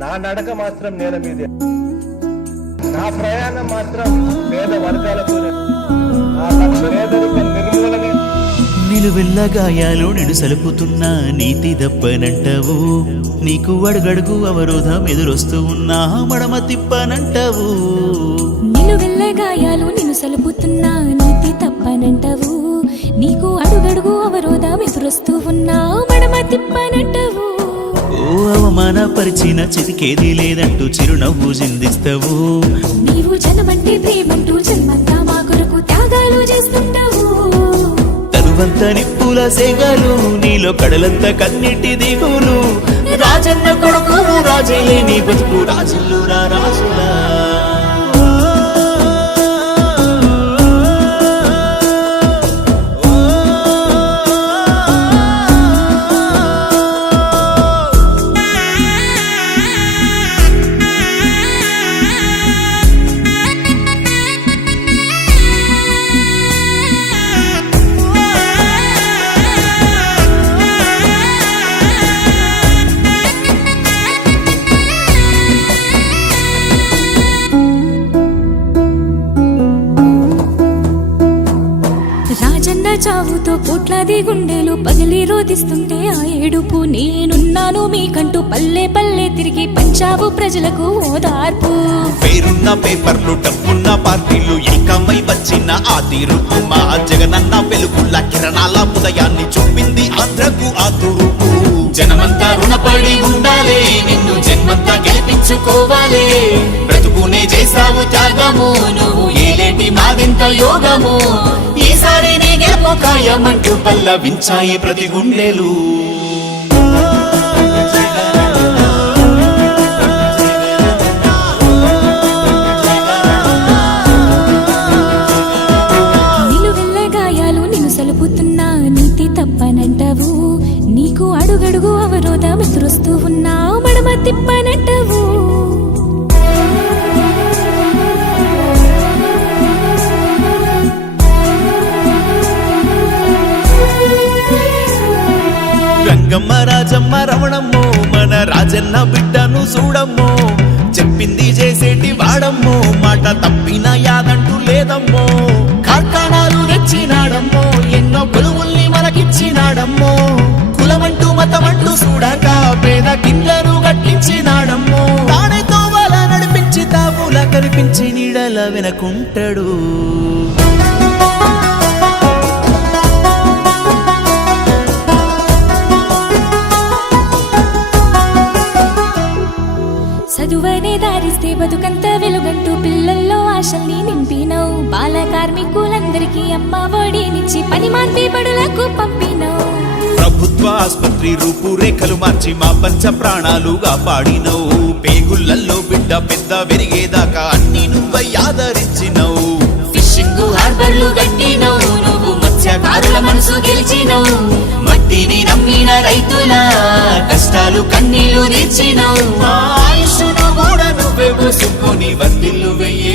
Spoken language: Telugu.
నా నడక మాత్రం నేల మీదే, నా ప్రయాణం మాత్రం పేద వర్గాలతో, నా లక్ష్య పేదరిక నిర్మూలనే. నిలువెల్ల గాయాలు నిన్ను సలుపుతున్నా నీతి దప్పనంటావు, నీకు అడుగడుగు అవరోధం ఎదురొస్తూ ఉన్నా మడమ తిప్పనంటావు. నిలువెల్ల గాయాలు నిన్ను సలుపుతున్నా నీతి తప్పనంటావు, నీకు అడుగడుగు అవరోధం ఎదురొస్తూ ఉన్నా మడమ తిప్పనంటావు. ఓ అవమానపరిచిన చితికేది లేదంటూ చిరునవ్వు చిందిస్తావు. నీవు జనమంటే ప్రేమంటూ జన్మంతా మా కొరకు త్యాగాలు చేస్తుంటావు. తనువంత నిప్పుల సేగలు, నీలో కడలంత కన్నీటి దిగులు. రాజన్న కొడుకు రాజేలే నీ బతుకు, రాజులు రా రాజులా. రాజన్న చావుతో కోట్లాది గుండెలు పగిలి రోధిస్తుంటే ఆ ఏడుపు, నేనున్నాను మీకంటూ పల్లె పల్లె తిరిగి పంచావు ప్రజలకు ఓదార్పు. పేరున్న పేపర్లు డబ్బున్న పార్టీలు ఏకమై వచ్చిన ఆ తీరుపు, మా జగనన్న వెలుగుల కిరణాల ఉదయాన్ని చూపింది ఆంధ్రకు ఆ తూర్పు. జనమంతా రుణపడి ఉండాలి, నిన్ను జన్మంతా గెలిపించుకోవాలి. బ్రతుకునే చేసావు త్యాగము, నువ్వు ఏలేటి మాదింత యోగము. ఈసారి నీ గెలుపు ఖాయమంటూ పల్లవించాయి ప్రతి గుండెలు. నిలువెల్ల గాయాలు నిన్ను సలుపుతున్నా నీతి తప్పనంటావు, నీకు అడుగడుగు అవరోధం ఎదురొస్తూ ఉన్నా మడమ తిప్పనంటావు. రంగమ్మ రాజమ్మ రమణమ్మో, మన రాజన్న బిడ్డను చూడమ్మో. చెప్పింది చేసేటి వాడమ్మో, మాట తప్పిన యాదంటూ లేదమ్మో. కార్ఖానాలు తెచ్చినాడమ్మో, ఎన్నో కొలువుల్ని మనకిచ్చినాడమ్మో. కులమంటూ మతమంటూ చూడక పేద కిందరు కట్టించినాడమ్మో. తానేతో వాళ్ళ నడిపించి తావులా కనిపించి నీడల వెనకుంటాడు. చదువనే దారిస్తే బతుకంత వెలుగంటూ పిల్లల్లో ఆశల్ని నింపినవు. బాల కార్మికులందరికీ అమ్మ ఒడినిచ్చి పని మాన్పి బడులకు పంపినవు. ప్రభుత్వ ఆస్పత్రి రూపురేఖలు మార్చి మా పంచ ప్రాణాలుగా పాడినవు. పేగుళ్ళల్లో బిడ్డ పెద్ద పెరిగేదాకా అన్ని నువ్వై ఆదరించినవు. ఫిషింగ్ హార్బర్లు కట్టినవు, నువ్వు మత్స్యకారుల మనసు గెలిచినవు. మట్టిని నమ్మిన రైతుల కష్టాలు కన్నీళ్లు తీర్చినవు. ఆయుష్ను కూడా నువ్వే పోసుకొని వర్దిల్లు వెయ్యి